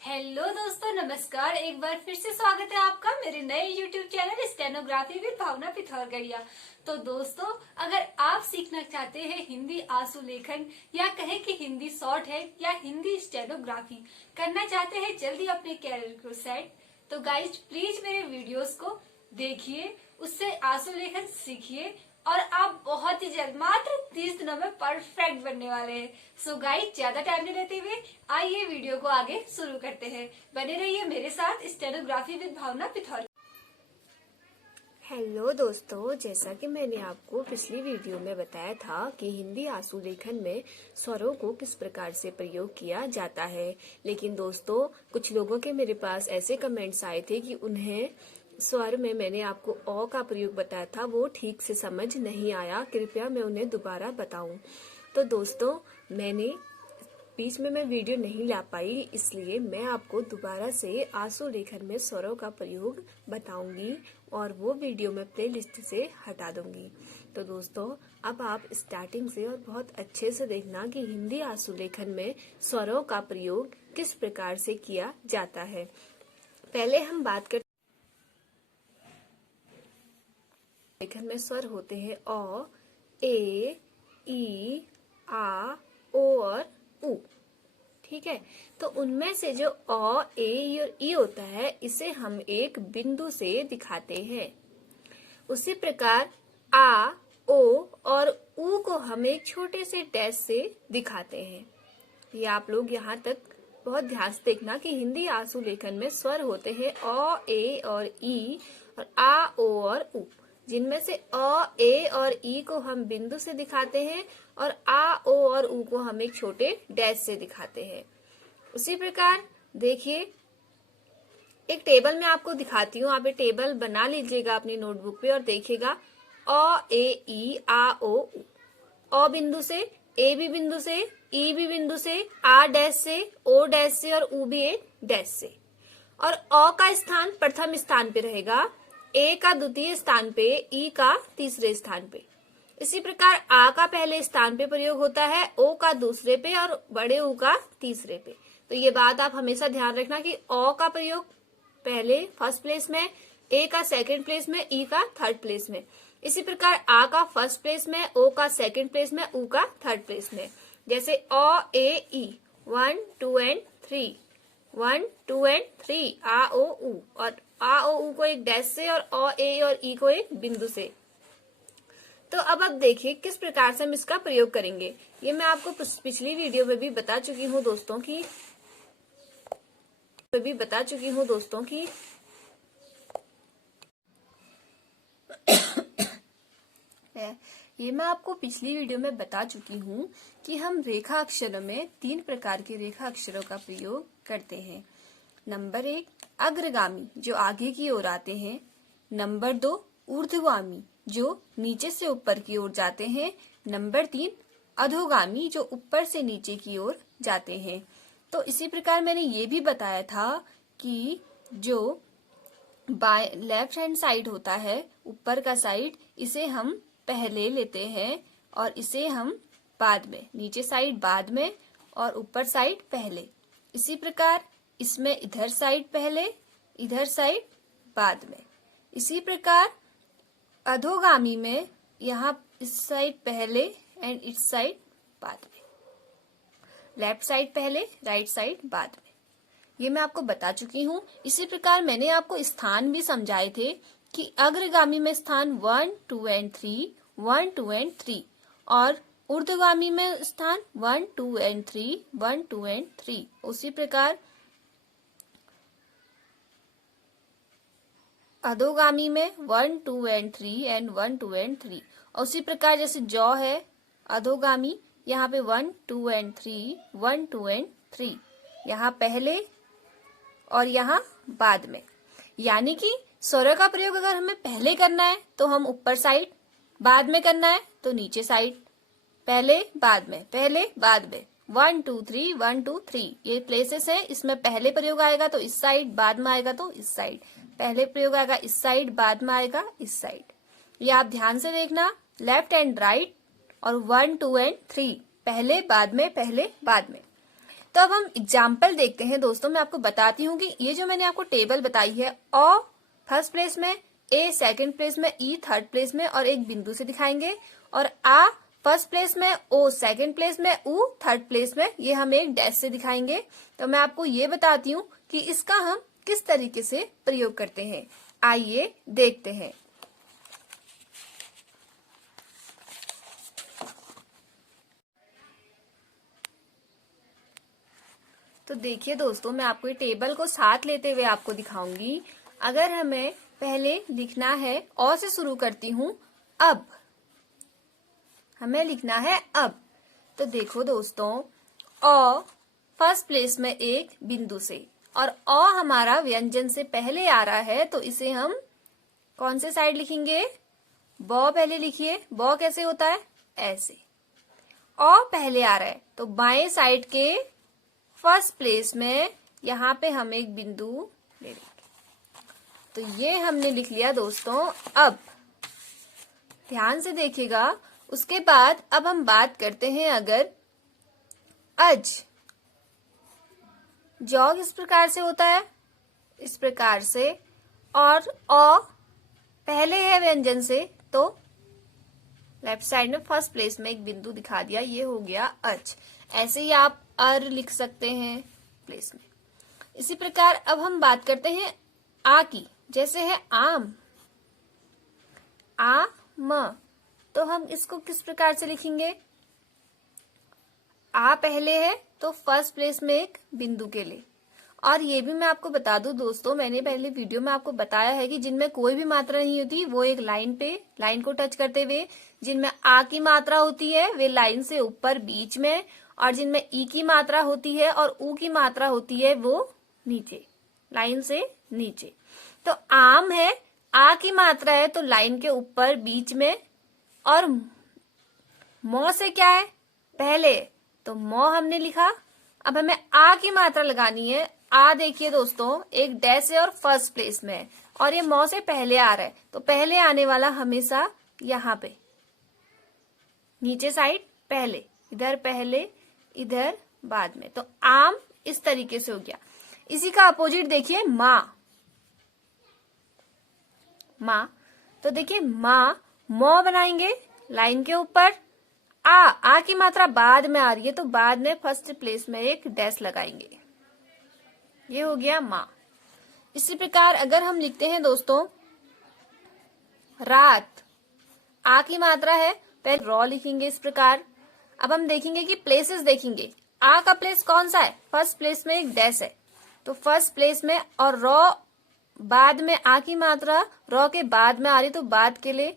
Hello दोस्तों, नमस्कार। एक बार फिर से स्वागत है आपका मेरे नए यूट्यूब चैनल स्टेनोग्राफी विद भावना पिथौरगढ़िया। तो दोस्तों, अगर आप सीखना चाहते हैं हिंदी आंसू लेखन या कहें कि हिंदी शॉर्ट है या हिंदी स्टेनोग्राफी करना चाहते हैं जल्दी अपने कैरियर को सेट, तो गाइज प्लीज मेरे वीडियोस को देखिए, उससे आंसू लेखन सीखिए और आप बहुत ही जल्द मात्र 30 दिनों में परफेक्ट बनने वाले हैं। सो गाइस, ज्यादा टाइम नहीं लेते हुए आइए वीडियो को आगे शुरू करते हैं। बने रहिए मेरे साथ स्टेनोग्राफी विद भावना पिथौर। हेलो दोस्तों, जैसा कि मैंने आपको पिछली वीडियो में बताया था कि हिंदी आंसू लेखन में स्वरों को किस प्रकार से प्रयोग किया जाता है, लेकिन दोस्तों कुछ लोगों के मेरे पास ऐसे कमेंट्स आए थे कि उन्हें स्वर में मैंने आपको अ का प्रयोग बताया था वो ठीक से समझ नहीं आया। कृपया मैं उन्हें दोबारा बताऊं। तो दोस्तों, बीच में मैं वीडियो नहीं ला पाई, इसलिए मैं आपको दोबारा से आंसू लेखन में स्वरों का प्रयोग बताऊंगी और वो वीडियो मैं प्लेलिस्ट से हटा दूंगी। तो दोस्तों, अब आप स्टार्टिंग से और बहुत अच्छे से देखना कि हिंदी आंसू लेखन में स्वरों का प्रयोग किस प्रकार से किया जाता है। पहले हम बात करते लेखन में स्वर होते हैं अ, ए, ई, आ, ओ और उ। ठीक है, तो उनमें से जो अ, ए और ई होता है इसे हम एक बिंदु से दिखाते हैं। उसी प्रकार आ, ओ और उ को हम एक छोटे से डैश से दिखाते हैं। ये आप लोग यहाँ तक बहुत ध्यान से देखना कि हिंदी आंसू लेखन में स्वर होते हैं अ, ए और ई और आ, ओ और उ, जिनमें से अ, ए और ई को हम बिंदु से दिखाते हैं और आ, ओ और उ को हम एक छोटे डैश से दिखाते हैं। उसी प्रकार देखिए, एक टेबल में आपको दिखाती हूँ, आप ये टेबल बना लीजिएगा अपनी नोटबुक पे और देखिएगा अ, ए, ई, आ, ओ, उ। अ बिंदु से, ए भी बिंदु से, ई भी बिंदु से, आ डैश से, ओ डैश से और उ भी एक डैश से। और अ का स्थान प्रथम स्थान पे रहेगा, ए का द्वितीय स्थान पे, ई का तीसरे स्थान पे। इसी प्रकार आ का पहले स्थान पे प्रयोग होता है, ओ का दूसरे पे और बड़े ऊ का तीसरे पे। तो ये बात आप हमेशा ध्यान रखना कि अ का प्रयोग पहले फर्स्ट प्लेस में, ए का सेकंड प्लेस में, ई का थर्ड प्लेस में। इसी प्रकार आ का फर्स्ट प्लेस में, ओ का सेकंड प्लेस में, उ का थर्ड प्लेस में। जैसे अ, ए, ई 1, 2 एंड 3, 1, 2 एंड 3, आ, ओ, उ। और आ, ओ, उ को एक डैश से और अ, ए और ई को एक बिंदु से। तो अब देखिए किस प्रकार से हम इसका प्रयोग करेंगे। ये मैं आपको पिछली वीडियो में भी बता चुकी हूँ दोस्तों की ये मैं आपको पिछली वीडियो में बता चुकी हूँ कि हम रेखा अक्षरों में 3 प्रकार के रेखा अक्षरों का प्रयोग करते हैं। नंबर 1 अग्रगामी, जो आगे की ओर आते हैं। नंबर 2 ऊर्ध्वगामी, जो नीचे से ऊपर की ओर जाते हैं। नंबर 3 अधोगामी, जो ऊपर से नीचे की ओर जाते हैं। तो इसी प्रकार मैंने ये भी बताया था कि जो लेफ्ट हैंड साइड होता है, ऊपर का साइड, इसे हम पहले लेते हैं और इसे हम बाद में, नीचे साइड बाद में और ऊपर साइड पहले। इसी प्रकार इसमें इधर साइड पहले, इधर साइड बाद में। इसी प्रकार अधोगामी में यहाँ इस साइड पहले एंड इस साइड बाद में, लेफ्ट साइड पहले, राइट साइड बाद में। ये मैं आपको बता चुकी हूँ। इसी प्रकार मैंने आपको स्थान भी समझाए थे कि अग्रगामी में स्थान 1, 2 एंड 3, 1, 2 एंड 3 और ऊर्ध्वगामी में स्थान 1, 2 एंड 3, 1, 2 एंड 3। उसी प्रकार अधोगामी में 1, 2 एंड 3 एंड 1, 2 एंड 3। और उसी प्रकार जैसे जौ है अधोगामी, यहाँ पे 1, 2 एंड 3, 1, 2 एंड 3, यहाँ पहले और यहाँ बाद में। यानी कि स्वरों का प्रयोग अगर हमें पहले करना है तो हम ऊपर साइड, बाद में करना है तो नीचे साइड, पहले बाद में, पहले बाद में। 1, 2, 3, 1, 2, 3 ये प्लेसेस है। इसमें पहले प्रयोग आएगा तो इस साइड, बाद में आएगा तो इस साइड, पहले प्रयोग आएगा इस साइड, बाद में आएगा इस साइड। ये आप ध्यान से देखना, लेफ्ट एंड राइट और 1, 2 एंड 3 पहले बाद में, पहले बाद में। तो अब हम एग्जाम्पल देखते हैं दोस्तों। मैं आपको बताती हूँ कि ये जो मैंने आपको टेबल बताई है, अ फर्स्ट प्लेस में, ए सेकंड प्लेस में, ई थर्ड प्लेस में और एक बिंदु से दिखाएंगे, और आ फर्स्ट प्लेस में, ओ सेकंड प्लेस में, ऊ थर्ड प्लेस में, ये हम एक डैश से दिखाएंगे। तो मैं आपको ये बताती हूँ कि इसका हम किस तरीके से प्रयोग करते हैं। आइए देखते हैं। तो देखिए दोस्तों, मैं आपको ये टेबल को साथ लेते हुए आपको दिखाऊंगी। अगर हमें पहले लिखना है, अ से शुरू करती हूँ, अब हमें लिखना है अब। तो देखो दोस्तों, अ फर्स्ट प्लेस में एक बिंदु से, और अ हमारा व्यंजन से पहले आ रहा है, तो इसे हम कौन से साइड लिखेंगे? ब पहले लिखिए। ब कैसे होता है? ऐसे। अ पहले आ रहा है तो बाएं साइड के फर्स्ट प्लेस में यहाँ पे हम एक बिंदु ले लेंगे। तो ये हमने लिख लिया दोस्तों अब। ध्यान से देखिएगा। उसके बाद अब हम बात करते हैं अगर अज। जॉ किस प्रकार से होता है? इस प्रकार से, और अ पहले है व्यंजन से, तो लेफ्ट साइड में फर्स्ट प्लेस में एक बिंदु दिखा दिया, ये हो गया अच। ऐसे ही आप अर लिख सकते हैं प्लेस में। इसी प्रकार अब हम बात करते हैं आ की। जैसे है आम, आ म, तो हम इसको किस प्रकार से लिखेंगे? आ पहले है तो फर्स्ट प्लेस में एक बिंदु के लिए। और ये भी मैं आपको बता दूं दोस्तों, मैंने पहले वीडियो में आपको बताया है कि जिनमें कोई भी मात्रा नहीं होती वो एक लाइन को टच करते हुए, जिनमें आ की मात्रा होती है वे लाइन से ऊपर बीच में, और जिनमें ई की मात्रा होती है और ऊ की मात्रा होती है वो नीचे, लाइन से नीचे। तो आम है, आ की मात्रा है तो लाइन के ऊपर बीच में, और मौ से क्या है? पहले, तो मौ हमने लिखा। अब हमें आ की मात्रा लगानी है। आ देखिए दोस्तों, एक डैश है और फर्स्ट प्लेस में है, और ये मौ से पहले आ रहा है, तो पहले आने वाला हमेशा यहाँ पे नीचे साइड पहले, इधर बाद में। तो आम इस तरीके से हो गया। इसी का अपोजिट देखिए माँ। तो देखिए माँ, मौ बनाएंगे लाइन के ऊपर, आ की मात्रा बाद में आ रही है तो बाद में फर्स्ट प्लेस में एक डैश लगाएंगे, ये हो गया माँ। इसी प्रकार अगर हम लिखते हैं दोस्तों रात, आ की मात्रा है, पहले रॉ लिखेंगे इस प्रकार। अब हम देखेंगे कि प्लेसेस देखेंगे। आ का प्लेस कौन सा है? फर्स्ट प्लेस में एक डैश है, तो फर्स्ट प्लेस में, और रॉ बाद में आ की मात्रा रॉ के बाद में आ रही, तो बाद के लिए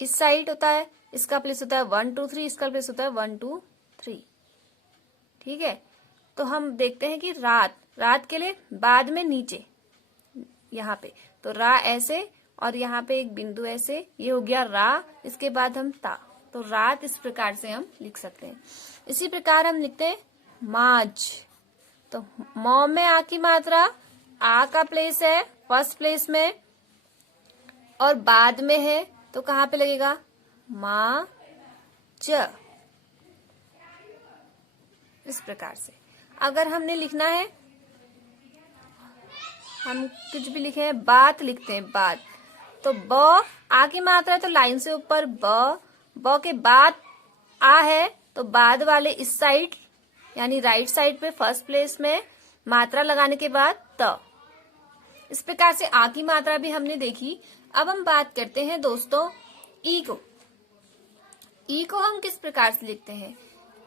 इस साइड होता है, इसका प्लेस होता है 1 2 3, इसका प्लेस होता है 1 2 3। ठीक है, तो हम देखते हैं कि रात के लिए बाद में नीचे यहाँ पे, तो रा ऐसे, और यहाँ पे एक बिंदु ऐसे, ये हो गया रा। इसके बाद हम ता, तो रात इस प्रकार से हम लिख सकते हैं। इसी प्रकार हम लिखते हैं माज। तो मौ में आ की मात्रा, आ का प्लेस है फर्स्ट प्लेस में और बाद में है, तो कहाँ पे लगेगा? मा च। इस प्रकार से अगर हमने लिखना है, हम कुछ भी लिखे हैं, बात लिखते हैं बात, तो ब आ की मात्रा है तो लाइन से ऊपर ब के बाद आ है तो बाद वाले इस साइड यानी राइट साइड पे फर्स्ट प्लेस में मात्रा लगाने के बाद त। इस प्रकार से आ की मात्रा भी हमने देखी। अब हम बात करते हैं दोस्तों ई को। ई को हम किस प्रकार से लिखते हैं?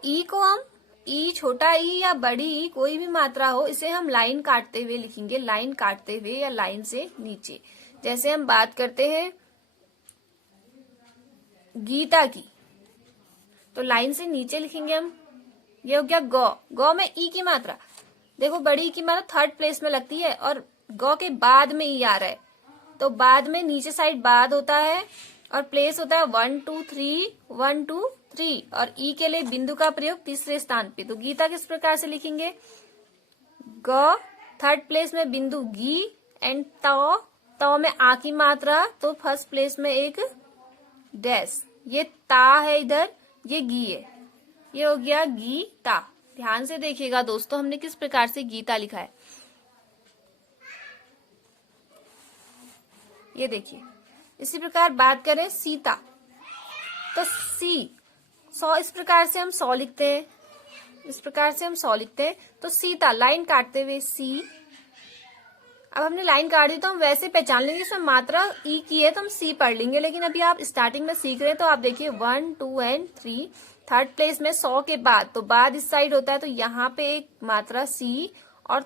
ई को हम, ई छोटा ई या बड़ी ई कोई भी मात्रा हो, इसे हम लाइन काटते हुए लिखेंगे, लाइन काटते हुए या लाइन से नीचे। जैसे हम बात करते हैं गीता की, तो लाइन से नीचे लिखेंगे हम, ये हो गया गौ। गौ में ई की मात्रा देखो, बड़ी ई की मात्रा थर्ड प्लेस में लगती है और गौ के बाद में ई आ रहा है, तो बाद में नीचे साइड बाद होता है और प्लेस होता है 1 2 3 1 2 3, और ई के लिए बिंदु का प्रयोग तीसरे स्थान पे। तो गीता किस प्रकार से लिखेंगे? ग थर्ड प्लेस में बिंदु गी एंड तो में आ की मात्रा, तो फर्स्ट प्लेस में एक डैश, ये ता है इधर, ये गी है, ये हो गया गीता। ध्यान से देखिएगा दोस्तों, हमने किस प्रकार से गीता लिखा है। ये देखिए, इसी प्रकार बात करें सीता, तो सौ इस प्रकार से हम सौ लिखते हैं, इस प्रकार से हम सौ लिखते हैं। तो सीता लाइन काटते हुए सी। अब हमने लाइन काट दी तो हम वैसे पहचान लेंगे, इसमें मात्रा ई की है तो हम सी पढ़ लेंगे। लेकिन अभी आप स्टार्टिंग में सीख रहे हैं तो आप देखिए 1 2 एंड 3, थर्ड प्लेस में 100 के बाद, तो बाद इस साइड होता है, तो यहाँ पे एक मात्रा सी और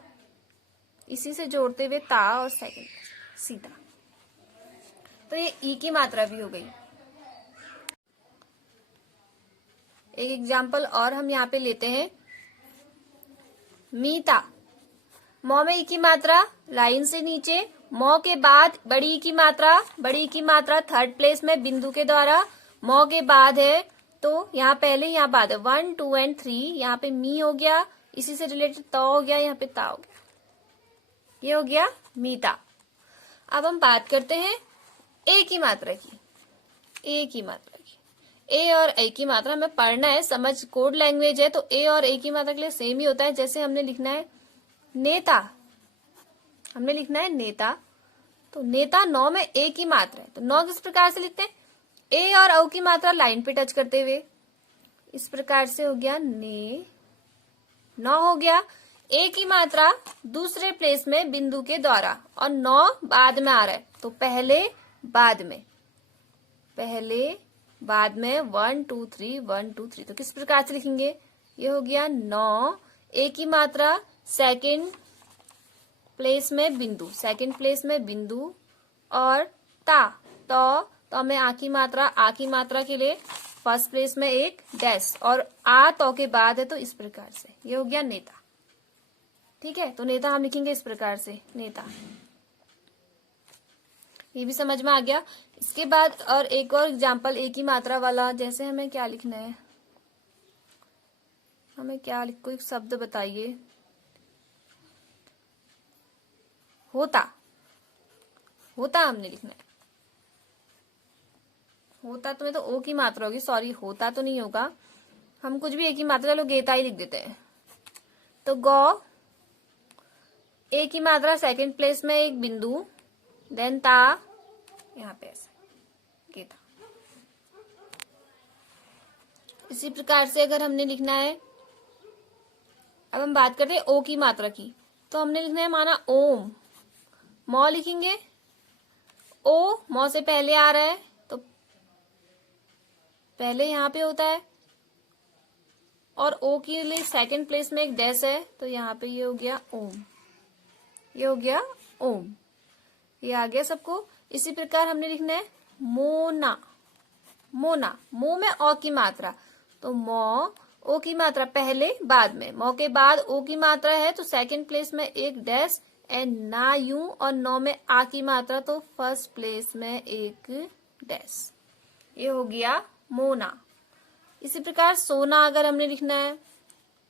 इसी से जोड़ते हुए ता और सेकंड सीता, तो ये ई की मात्रा भी हो गई। एक एग्जाम्पल और हम यहाँ पे लेते हैं, मीता। मौ में ई की मात्रा लाइन से नीचे, मौ के बाद बड़ी ई की मात्रा थर्ड प्लेस में बिंदु के द्वारा, मौ के बाद है तो यहाँ पहले यहाँ बाद है 1 2 एंड 3, यहाँ पे मी हो गया, इसी से रिलेटेड त हो गया, यहाँ पे ता हो गया, ये हो गया मीता। अब हम बात करते हैं ए की मात्रा की, ए की मात्रा की। ए और ए की मात्रा हमें पढ़ना है, समझ कोड लैंग्वेज है, तो ए और ए की मात्रा के लिए सेम ही होता है। जैसे हमने लिखना है नेता, हमने लिखना है नेता, तो नेता 9 में ए की मात्रा है, तो 9 किस प्रकार से लिखते हैं, ए और औ की मात्रा लाइन पे टच करते हुए, इस प्रकार से हो गया ने, 9 हो गया। ए की मात्रा दूसरे प्लेस में बिंदु के द्वारा, और 9 बाद में आ रहा है, तो पहले बाद में 1 2 3 1 2 3, तो किस प्रकार से लिखेंगे, ये हो गया 9, ए की मात्रा सेकंड प्लेस में बिंदु, और ता तो में आ की मात्रा के लिए फर्स्ट प्लेस में एक डैश, और आ तो के बाद है, तो इस प्रकार से ये हो गया नेता। ठीक है, तो नेता हम लिखेंगे इस प्रकार से, नेता। ये भी समझ में आ गया। इसके बाद और एक और एग्जाम्पल ए की मात्रा वाला, जैसे हमें क्या लिखना है, हमें क्या कोई शब्द बताइए, होता हमने लिखना है, होता तो में तो ओ की मात्रा होगी, सॉरी होता तो नहीं होगा, हम कुछ भी ए की मात्रा, चलो गेता ही लिख देते हैं। तो गौ, ए की मात्रा सेकंड प्लेस में एक बिंदु, देन ता यहाँ पे ऐसे गेता। इसी प्रकार से अगर हमने लिखना है, अब हम बात करते हैं ओ की मात्रा की, तो हमने लिखना है माना ओम, मौ लिखेंगे, ओ मौ से पहले आ रहा है, तो पहले यहाँ पे होता है, और ओ के लिए सेकंड प्लेस में एक डैश है, तो यहाँ पे ये हो गया ओम, ये हो गया ओम, ये आ गया सबको। इसी प्रकार हमने लिखना है मोना, मो में ओ की मात्रा, तो मौ ओ की मात्रा पहले बाद में, मौ के बाद ओ की मात्रा है, तो सेकंड प्लेस में एक डैश, एंड ना यूं, और 9 में आ की मात्रा, तो फर्स्ट प्लेस में एक डैश, ये हो गया मोना। इसी प्रकार सोना अगर हमने लिखना है,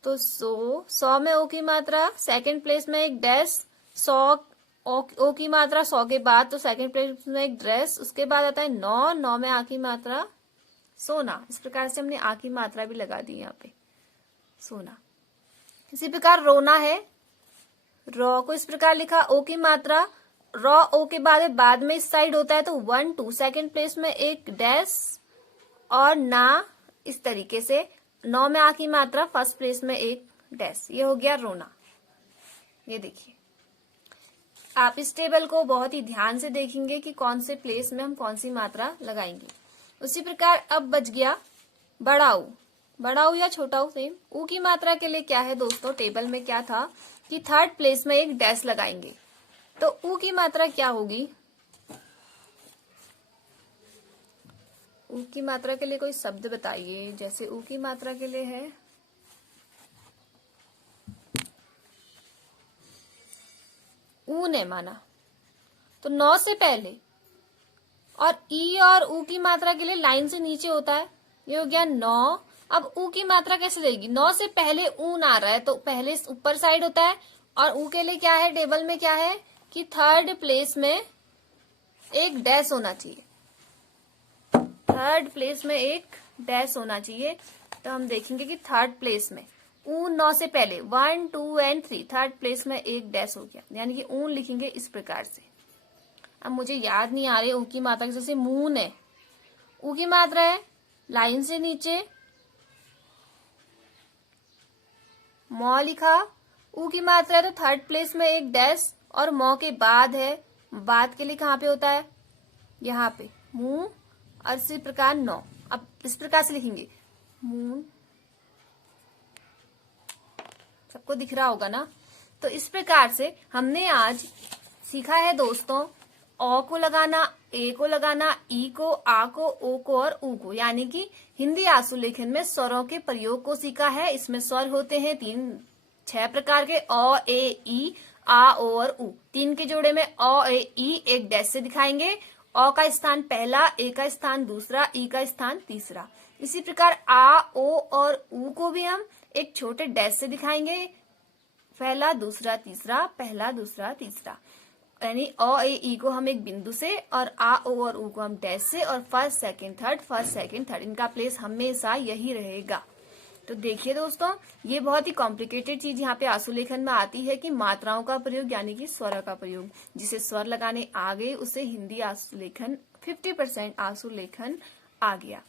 तो 100 में ओ की मात्रा, सेकंड प्लेस में एक डैश, 100 ओ की मात्रा 100 के बाद, तो सेकंड प्लेस में एक ड्रेस, उसके बाद आता है 9 में आ की मात्रा सोना। इस प्रकार से हमने आ की मात्रा भी लगा दी यहाँ पे, सोना। इसी प्रकार रोना है, रॉ को इस प्रकार लिखा, ओ की मात्रा, रॉ ओ के बाद में इस साइड होता है, तो 1 2, सेकंड प्लेस में एक डैश और ना, इस तरीके से 9 में आ की मात्रा, फर्स्ट प्लेस में एक डैश, ये हो गया रोना। ये देखिए, आप इस टेबल को बहुत ही ध्यान से देखेंगे कि कौन से प्लेस में हम कौन सी मात्रा लगाएंगे। उसी प्रकार अब बच गया बड़ा ऊ या छोटा ऊ, सेम। ऊ की मात्रा के लिए क्या है दोस्तों, टेबल में क्या था कि थर्ड प्लेस में एक डैश लगाएंगे, तो ऊ की मात्रा क्या होगी, ऊ की मात्रा के लिए कोई शब्द बताइए। जैसे ऊ की मात्रा के लिए है ऊ ने माना, तो 9 से पहले, और ई और ऊ की मात्रा के लिए लाइन से नीचे होता है, ये हो गया 9। अब ऊ की मात्रा कैसे देगी, 9 से पहले ऊन आ रहा है, तो पहले ऊपर साइड होता है, और ऊ के लिए क्या है, टेबल में क्या है कि थर्ड प्लेस में एक डैश होना चाहिए, थर्ड प्लेस में एक डैश होना चाहिए। तो हम देखेंगे कि थर्ड प्लेस में ऊन 9 से पहले 1, 2 एंड 3 थर्ड प्लेस में एक डैश हो गया, यानी कि ऊन लिखेंगे इस प्रकार से। अब मुझे याद नहीं आ रही ऊ की मात्रा, जैसे मून है, ऊ की मात्रा है लाइन से नीचे, मौ लिखा, ऊ की मात्रा है तो थर्ड प्लेस में एक डैश, और मौ के बाद है, बाद के लिए कहाँ पे होता है, यहाँ पे मुंह, और इसी प्रकार 9। अब इस प्रकार से लिखेंगे मून, सबको दिख रहा होगा ना। तो इस प्रकार से हमने आज सीखा है दोस्तों, अ को लगाना, ए को लगाना, ई को, आ को, ओ को और ऊ को, यानी कि हिंदी आशुलेखन में स्वरों के प्रयोग को सीखा है। इसमें स्वर होते हैं 6 प्रकार के, अ, ए, ई, आ, ओ और ऊ। 3 के जोड़े में अ, ए, ई एक डैश से दिखाएंगे। अ का स्थान पहला, ए का स्थान दूसरा, ई का स्थान तीसरा। इसी प्रकार आ, ओ और ऊ को भी हम एक छोटे डैश से दिखाएंगे, पहला दूसरा तीसरा, पहला दूसरा तीसरा, यानी अ, ए, ई को हम एक बिंदु से, और आ, ओ और ऊ को हम डैश से, और first second third, first second third, इनका प्लेस हमेशा यही रहेगा। तो देखिए दोस्तों, ये बहुत ही कॉम्प्लिकेटेड चीज यहाँ पे आशुलेखन में आती है कि मात्राओं का प्रयोग यानी कि स्वर का प्रयोग। जिसे स्वर लगाने आ गए उसे हिंदी आशुलेखन 50% आशुलेखन आ गया।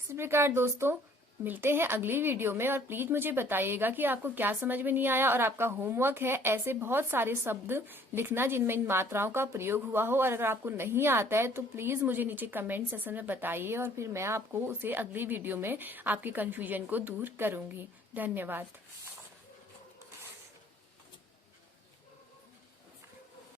इसी प्रकार दोस्तों मिलते हैं अगली वीडियो में, और प्लीज मुझे बताइएगा कि आपको क्या समझ में नहीं आया। और आपका होमवर्क है ऐसे बहुत सारे शब्द लिखना जिनमें इन मात्राओं का प्रयोग हुआ हो, और अगर आपको नहीं आता है तो प्लीज मुझे नीचे कमेंट सेक्शन में बताइए, और फिर मैं आपको उसे अगली वीडियो में आपके कंफ्यूजन को दूर करूंगी। धन्यवाद।